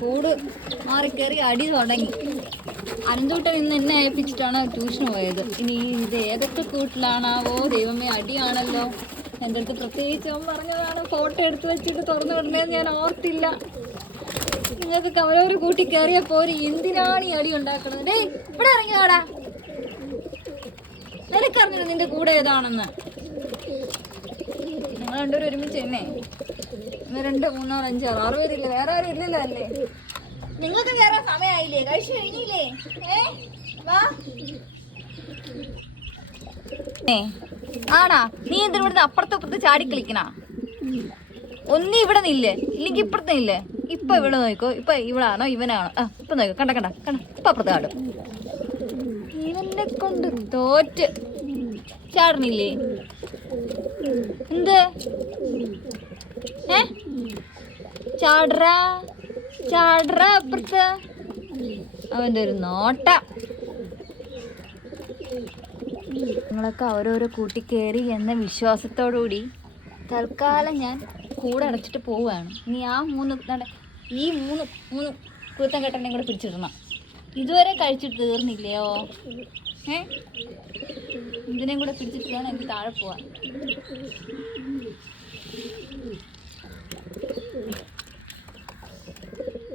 കൂട് മാറിക്കേറി അടി തുടങ്ങി. അനന്തൂട്ടൻ ഇന്ന് എന്നെ ഏൽപ്പിച്ചിട്ടാണ് ട്യൂഷന് പോയത്. ഇനി ഇത് ഏതൊക്കെ കൂട്ടിലാണാവോ? ദൈവമേ, അടിയാണല്ലോ. എൻ്റെ അടുത്ത് പ്രത്യേകിച്ച് അവൻ പറഞ്ഞതാണ് ഫോട്ടോ എടുത്ത് വെച്ചിട്ട് തുറന്നു വിടണേന്ന്. ഞാൻ ഓർത്തില്ല. നിങ്ങൾക്ക് കവലോര് കൂട്ടി കയറിയ പോര്, എന്തിനാണ് ഈ അടി ഉണ്ടാക്കണത്? ഡേ, ഇവിടെ ഇറങ്ങിയോടാ. നിനക്കറിഞ്ഞില്ല നിന്റെ കൂടെ ഏതാണെന്ന്? നിങ്ങൾ രണ്ടുപേരും ഒരുമിച്ച് തന്നെ. 2, 3, 5, 6 പേരില്ല, വേറെ ആരും ഇല്ലല്ലോ അല്ലേ? നിങ്ങൾക്ക് കയറാൻ സമയമായില്ലേ? കഴിച്ചു കഴിഞ്ഞില്ലേ? വാ. ആണാ? നീ എന്തിനും ഇവിടുന്ന് അപ്പുറത്തപ്പുറത്ത് ചാടി കളിക്കണ? ഒന്നി ഇവിടെ നില്ലേ, ഇല്ലെങ്കിൽ ഇപ്പുറത്ത് നില്ലേ. ഇപ്പൊ ഇവിടെ നോക്കോ. ഇപ്പൊ ഇവിടാണോ ഇവനാണോ? ഇപ്പൊ നോക്കോ. കണ്ട കണ്ട കണ്ട, ഇപ്പൊ അപ്പുറത്ത് ചാടും. ഇവനെ കൊണ്ട് തോറ്റ്. ചാടണില്ലേ? എന്ത്? ചാടറാ ചാടറാ അപ്പുറത്ത്. അവൻ്റെ ഒരു നോട്ട. നിങ്ങളൊക്കെ ഓരോരോ കൂട്ടിക്കയറി എന്ന വിശ്വാസത്തോടുകൂടി തൽക്കാലം ഞാൻ കൂടെ അടച്ചിട്ട് പോവുകയാണ്. ഇനി ഈ മൂന്ന് കുരുത്തം കെട്ടനെ കൂടെ പിടിച്ചിടണം. ഇതുവരെ കഴിച്ചിട്ട് തീർന്നില്ലയോ? ഇതിനെയും കൂടെ പിടിച്ചിട്ട് വേണം എനിക്ക് താഴെ പോവാൻ.